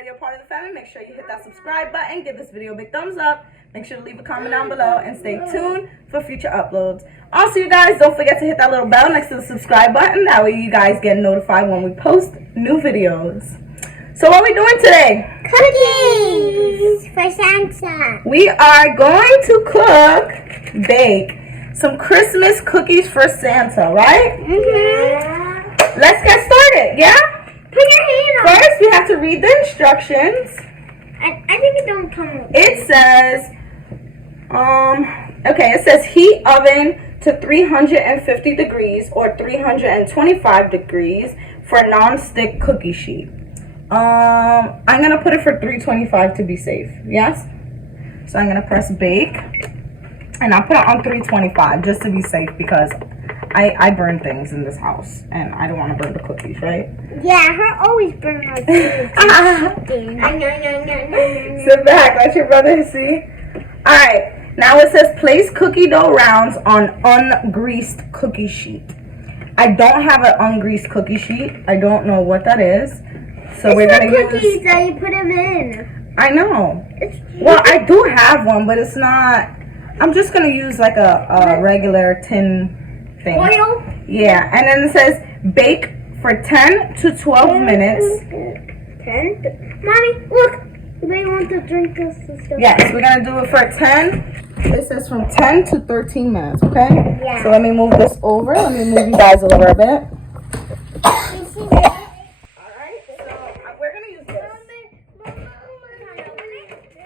already a part of the family, make sure you hit that subscribe button, give this video a big thumbs up, make sure to leave a comment down below, and stay tuned for future uploads. Also, you guys, don't forget to hit that little bell next to the subscribe button. That way you guys get notified when we post new videos. So what are we doing today? Cookies for Santa. We are going to bake some Christmas cookies for Santa, right? Mm-hmm. Let's get started, yeah? Put your hand on. First, we have to read the instructions. I think it don't come with It says, it says heat oven to 350 degrees or 325 degrees for non-stick cookie sheet. I'm going to put it for 325 to be safe, yes? So I'm going to press bake. And I'll put it on 325 just to be safe because I burn things in this house. And I don't want to burn the cookies, right? Yeah, her always burn her food. Sit back, let your brother see. Alright, now it says place cookie dough rounds on ungreased cookie sheet. I don't have an ungreased cookie sheet. I don't know what that is. So we're going to use cookies that you put them in. I know. Well, I do have one, but it's not. I'm just going to use like a regular tin thing. Oil? Yeah, and then it says bake for 10 to 12 minutes. 10? Mommy, look. You may want to drink this and stuff. Yes, we're going to do it for 10. It says from 10 to 13 minutes, okay? Yeah. So let me move this over. Let me move you guys over a bit. Alright, so we're going to use this.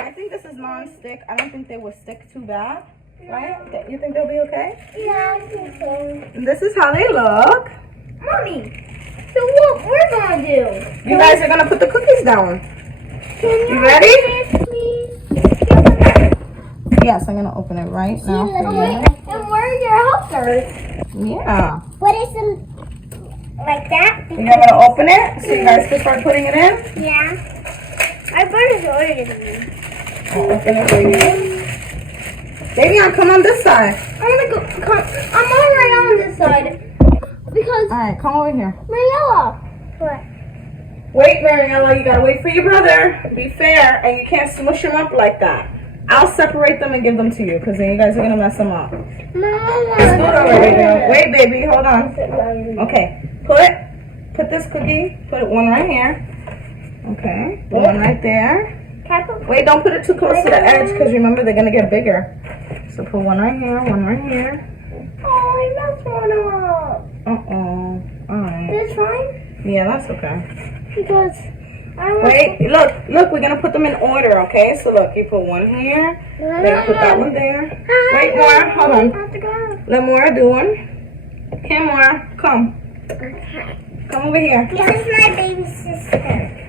I think this is non-stick. I don't think they will stick too bad. Right? You think they'll be okay? Yeah, I think so. And this is how they look. Mommy, so what we're going to do? You guys are going to put the cookies down. You ready? Yes, I'm going to open it right now for you. And where's your helpers? Yeah. What is them like that? You're going to open it so you guys can start putting it in? Yeah. I brother's ordered it. I'll open it for you. Davion, come on this side. I'm gonna go. I'm already on this side because. All right, come over here. Mariella. What? Wait, Mariella, you gotta wait for your brother. Be fair, and you can't smush them up like that. I'll separate them and give them to you, because then you guys are gonna mess them up. Mama. Scoot over, baby. Wait, baby, hold on. Okay, put this cookie. Put it one right here. Okay, one right there. Wait, don't put it too close to the edge, because remember they're gonna get bigger. So put one right here, one right here. Oh, I messed one up. Alright. That's fine? Yeah, that's okay. Because I want. Wait, look, we're gonna put them in order, okay? So look, you put one here, then put that one there. Wait, Mora, hold on. Let Mora do one. Okay, Mora, come. Okay. Come over here. This is my baby sister.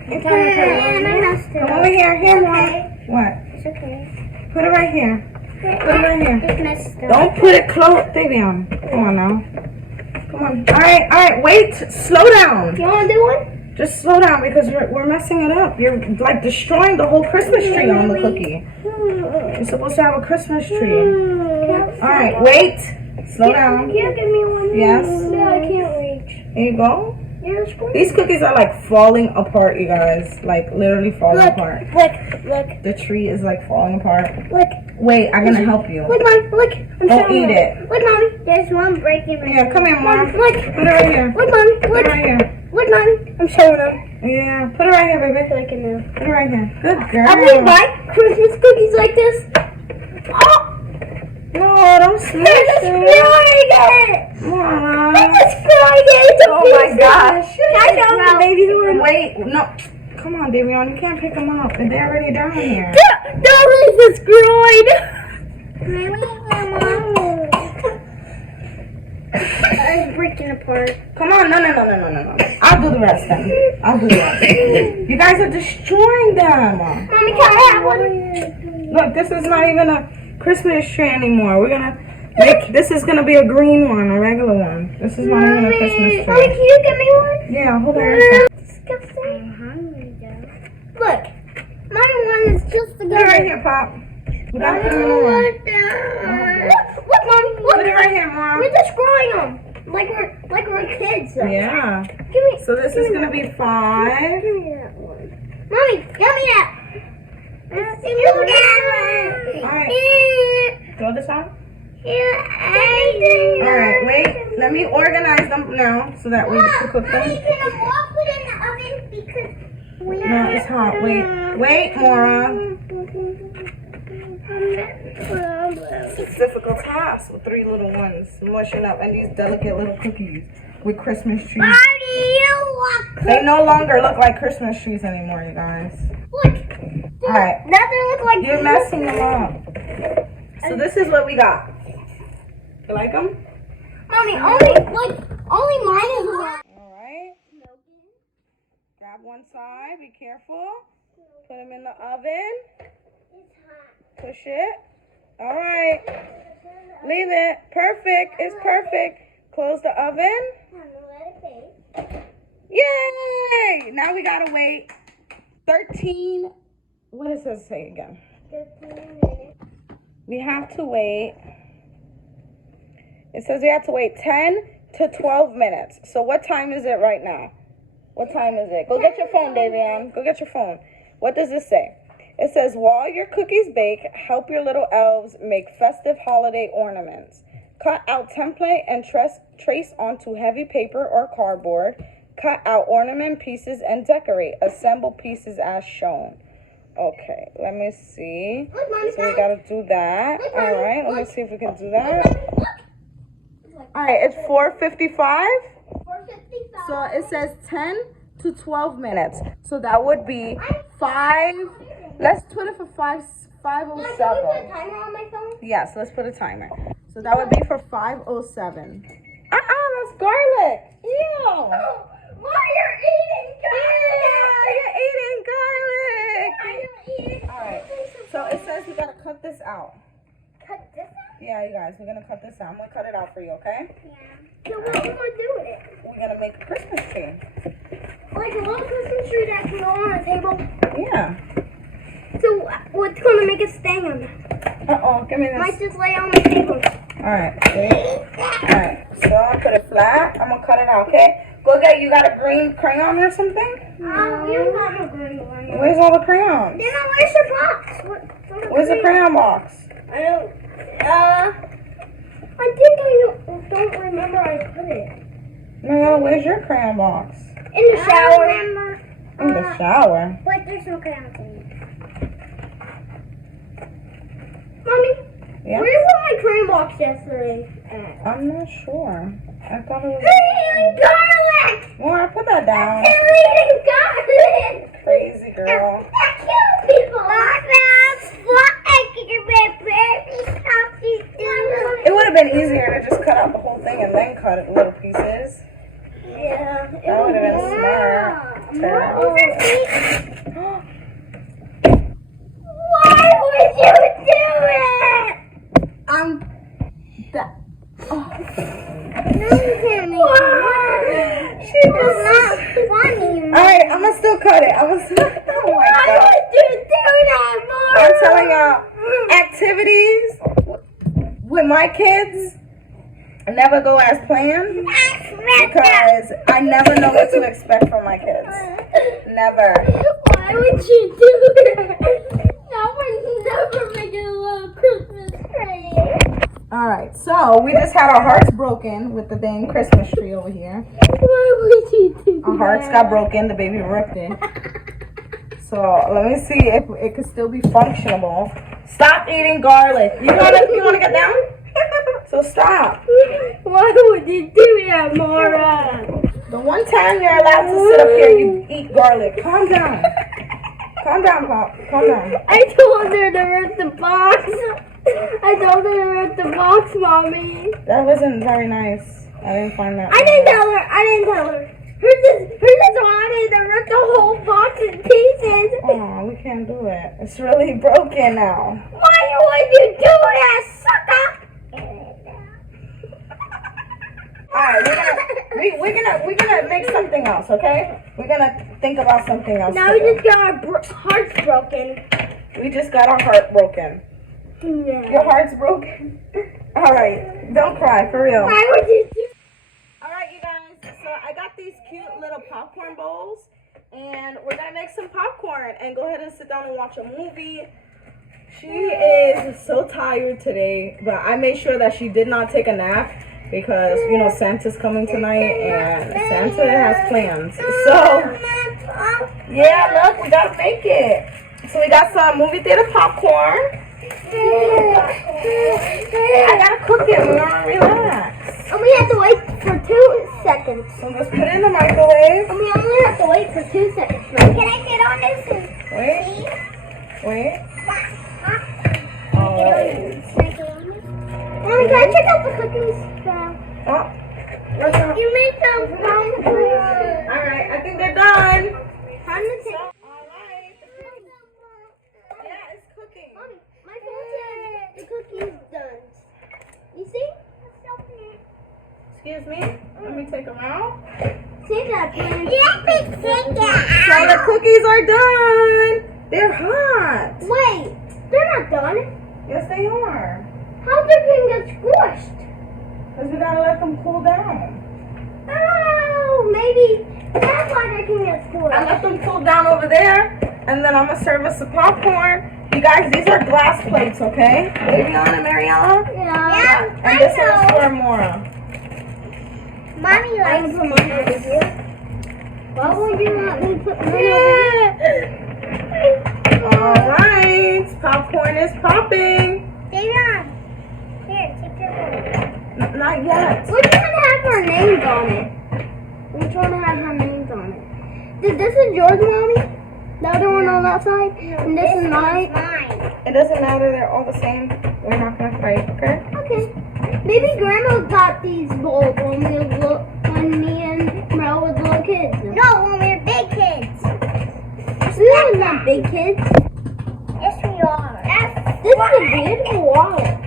Come over here. Here, Mora. What? It's okay. Put it right here. Put it right here. It's messed up. Don't put it close, Davion. Come on now. Come on. All right. Wait. Slow down. You want to do one? Just slow down because we're messing it up. You're like destroying the whole Christmas tree on the cookie. You're supposed to have a Christmas tree. All right. Wait. Slow down. Can you give me one? Yes. No, I can't reach. Here you go. You're These cookies are like falling apart, you guys. Like literally falling apart. Look. The tree is like falling apart. Look. Wait, I'm gonna help you. Look, Mom. Look. Don't eat it. Look, Mommy. There's one breaking right Yeah, come here, Mom. Look. Put it right here. Look, Mommy. Put Look. it right here. Look, Mommy. I'm showing them. Yeah, put it right here, baby. Like it now. Put it right here. Good girl. I wouldn't buy Christmas cookies like this. Oh! No, don't smash They're it. destroying it! Mom. They're destroying it! It's a Oh piece my of- gosh. Can I show them the baby's one? Wait, no. Come on, Davion. You can't pick them up. They're already down here. They're really destroyed! It's breaking apart. Come on, no. I'll do the rest then. You guys are destroying them. Mommy, can I have one? Look, this is not even a Christmas tree anymore. We're gonna make this is gonna be a green one, a regular one. This is not even a Christmas Mommy, tree. can you give me one? Yeah, hold on. Disgusting. Look, my one is just the Put it right here, Pop. We gotta put them in order. Look, Mommy, look. Put it right here, Mom. We're destroying them. Like we're kids. Yeah. Give me. So this is gonna be 5. Give me that one. Mommy, get me that. Alright. Throw this on. Alright, wait. Let me organize them now so that we can cook them. Mommy, can I walk it in the oven because we No, it's hot. Wait, Mora. It's a difficult task with 3 little ones mushing up and these delicate little cookies with Christmas trees. Why do you walk? They no longer look like Christmas trees anymore, you guys. Look. Alright. Doesn't look like You're messing them up. So this is what we got. You like them? Mommy, only mine is hot. Alright. Grab one side. Be careful. Put them in the oven. It's hot. Push it. Alright. Leave it. Perfect. It's perfect. Close the oven. Yay! Now we gotta wait 13. What does this say again? 15 minutes. We have to wait. It says we have to wait 10 to 12 minutes. So what time is it right now? What time is it? Go get your phone, Davian. Go get your phone. What does this say? It says, while your cookies bake, help your little elves make festive holiday ornaments. Cut out template and trace onto heavy paper or cardboard. Cut out ornament pieces and decorate. Assemble pieces as shown. Okay, let me see. Look, Mommy, So we gotta do that. Look, Mommy, All right, let me look. see if we can do that. All right, it's 4:55. 4:55. So it says 10 to 12 minutes. So that would be 5. Let's put it for 5:07. Can we put a timer on my phone? Yes, let's put a timer. So that would be for 5:07. That's garlic. Ew. Why you're eating Yeah, you're eating garlic. eating? All right. So it says we gotta cut this out. Cut this out? Yeah, you guys, we're gonna cut this out. I'm gonna cut it out for you, okay? Yeah. So what are we gonna do with it? We're gonna make a Christmas tree. Like a little Christmas tree that can go on a table. Yeah. So what's gonna make it stand? Give me Might this. just lay on the table. All right. All right. So I'm gonna put it flat. I'm gonna cut it out, okay? Go get. You got a green crayon or something? Oh, you don't got no green one. Where's all the crayons? Then where's your box? Where's the crayon box? I don't. I think I don't remember I put it Mariella, where's your crayon box? in the shower. In the shower. Wait, there's no crayons in it. Mommy, Yeah. where was my crayon box yesterday? I'm not sure. I thought it was. You're eating garlic. Well, I put that down. You're eating garlic. Crazy girl. That kills people. It would have been easier to just cut out the whole thing and then cut it in little pieces. Yeah. That would have been smart. More. Why would you do it? That. Oh. She was not funny. Alright, I'm gonna still cut it. Oh my Why god. would you do that, Mom? I'm telling y'all, activities with my kids never go as planned because I never know what to expect from my kids. Never. Why would you do that? That would never make it a little Christmas tree. Alright, so we just had our hearts broken with the dang Christmas tree over here. Why would you do that? Our hearts got broken, the baby ripped it. So let me see if it could still be functionable. Stop eating garlic. You wanna get down? So stop. Why would you do that, Mora? The one time you're allowed to sit up here, you eat garlic. Calm down. Calm down, Pop. Calm down. I told her to rip the box. I told her to rip the box, Mommy. That wasn't very nice. I didn't find that. I didn't tell her. Her just wanted to rip the whole box in pieces. Oh, we can't do it. It's really broken now. Why would you do that, sucker? Alright, we're gonna make something else, okay? We're gonna think about something else. Now to we do. just got our hearts broken. We just got our heart broken. Yeah. Your heart's broken? Alright, don't cry, for real. Why would you do Alright, you guys, so I got these cute little popcorn bowls, and we're gonna make some popcorn and go ahead and sit down and watch a movie. She is so tired today, but I made sure that she did not take a nap because, you know, Santa's coming tonight and Santa has plans. So, yeah, look, we gotta make it. So we got some movie theater popcorn. I gotta cook it. We wanna relax. And we have to wait for 2 seconds. So let's put it in the microwave. And we only have to wait for 2 seconds. Can I get on this? Wait. Alright. Mommy, can I check out the cookies? Oh, You made some popcorn. alright, I think they're done. Time to take. Alright. Yeah, it's cooking. Mommy, my phone says the cookie's done. You see? Excuse me. Let me take them out. See that? So the cookies are done. They're hot. Wait, they're not done. Yes, they are. How they can get squished? Because we gotta let them cool down. Oh, maybe that's why they can get I squished. let them cool down over there, and then I'm gonna serve us some popcorn. You guys, these are glass plates, okay? Avion and Mariella? Yeah. And this one's for Mora. Mommy likes to put mine over here. Why would you let me put mine over here? Alright, popcorn is popping. Davion, here, take your phone. Not yet. Which one has our names on it? Which one has our names on it? This is yours, Mommy? The other one on that side? And this is mine? It doesn't matter, they're all the same. We're not gonna fight, okay? Okay. Maybe Grandma got these bowls when me and Mel were little kids. No, when we were big kids. We are not big kids. Yes, we are. This is a beautiful wallet.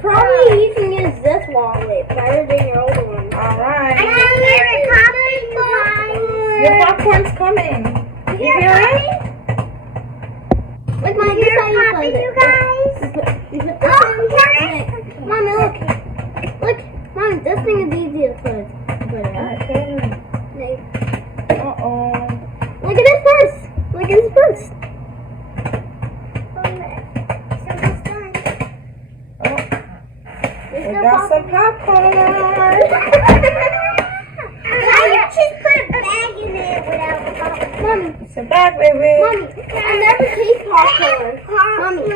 Probably you can use this wallet better than your older one. Alright. Your Your popcorn's coming. You hear it? Look, Mommy, this is how you close it. You put this in. Mommy, look. Look, Mommy, this thing is easy to close. Put it up. Okay. Uh-oh. Look at this first. Look at this first. Oh, we got some popcorn. Just put a bag in there without popcorn. Mommy, Sit back, baby. Mommy, I never taste popcorn. Mommy, I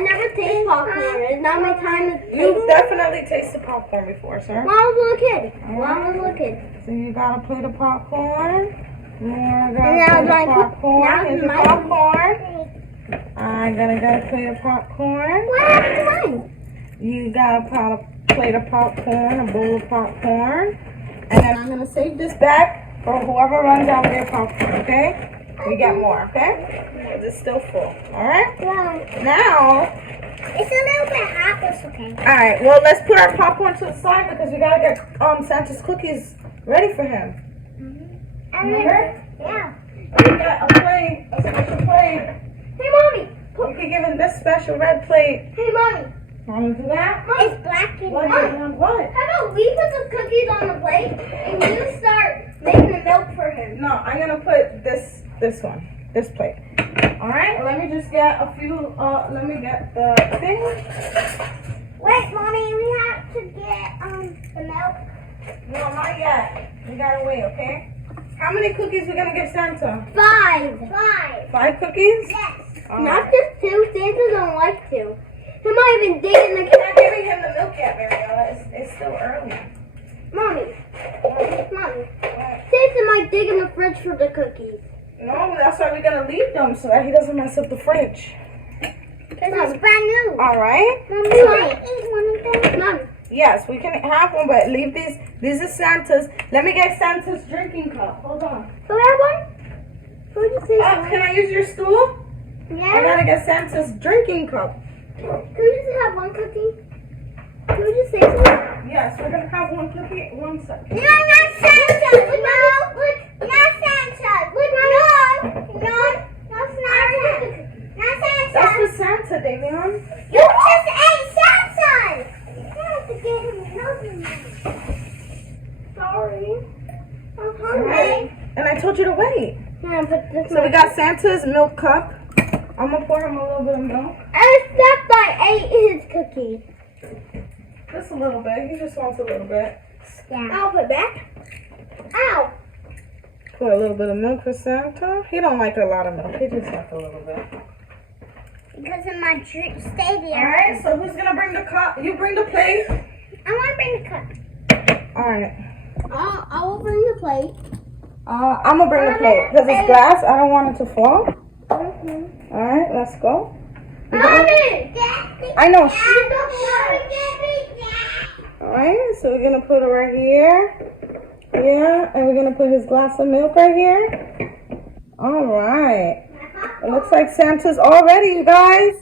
never taste popcorn. It's not my time to taste. You've definitely tasted popcorn before, sir. When I was a little kid. When I was a little kid. So you got a plate of popcorn. More got And a now plate my of popcorn. now Here's your my- popcorn. I got a plate of popcorn. What happened to mine? You got a plate of popcorn, a bowl of popcorn. And then I'm going to save this back for whoever runs out of their popcorn, okay? We get more, okay? Because it's still full, alright? Yeah. Now, It's a little bit hot, but it's okay. alright, well, let's put our popcorn to the side because we got to get Santa's cookies ready for him. Remember? Yeah. We got a plate, a special plate. Hey, Mommy. We could give him this special red plate. Hey, Mommy. Want to do that? It's black and What? white. What? How about we put the cookies on the plate and you start making the milk for him? No, I'm gonna put this one, this plate. All right, let me just get a few. Let me get the thing. Wait, Mommy, we have to get the milk. No, not yet. We gotta wait, okay? How many cookies we gonna give Santa? 5. 5 cookies? Yes. All Not right. just 2. Santa don't like 2. He might even dig in the We're not giving him the milk yet, Mariella. It's still early. Mommy. Santa might dig in the fridge for the cookies. No, that's why we're gonna leave them so that he doesn't mess up the fridge. Because it's brand new. All right. Mommy, can I eat one of them? Mommy. Yes, we can have one, but leave these. These are Santa's. Let me get Santa's drinking cup. Hold on. Can we have one? Can we just say Can I use your stool? I Yeah. gotta get Santa's drinking cup. Can we just have one cookie? Can we just say something? Yes, we're gonna have one cookie. 1 second. No, not Santa. Look, look, not Santa. Look, no, that's not Santa. Not Santa. That's for Santa, Davion. You just ate Santa. You have to get him another one. Sorry. I'm hungry. told you to wait. Yeah, but this So we got Santa's milk cup. I'm gonna pour him a little bit of milk. Except I ate his cookie. Just a little bit. He just wants a little bit. Yeah. I'll put back. Ow. Pour a little bit of milk for Santa. He don't like a lot of milk. He just like a little bit. Because of my stadium. Alright, so who's gonna bring the cup? You bring the plate. I want to bring the cup. Alright. I will bring the plate. I'm gonna bring the plate. Because it's glass. I don't want it to fall. Alright, let's go. Mommy! I know. Alright, so we're gonna put it right here. Yeah, and we're gonna put his glass of milk right here. Alright. It looks like Santa's all ready, you guys.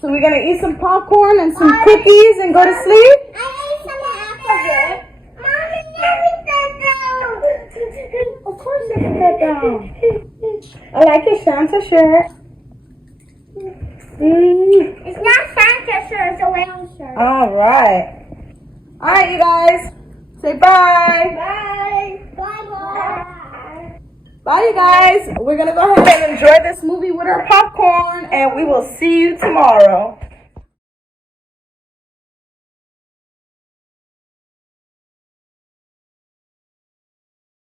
So we're gonna eat some popcorn and some cookies and go to sleep. I ate some apples. Mommy, let me sit down. Of course you can sit down. I like your Santa shirt. It's not Santa shirt, it's a whale shirt. Alright. Alright, you guys. Say bye. Bye. Bye. Bye, you guys. We're going to go ahead and enjoy this movie with our popcorn, and we will see you tomorrow.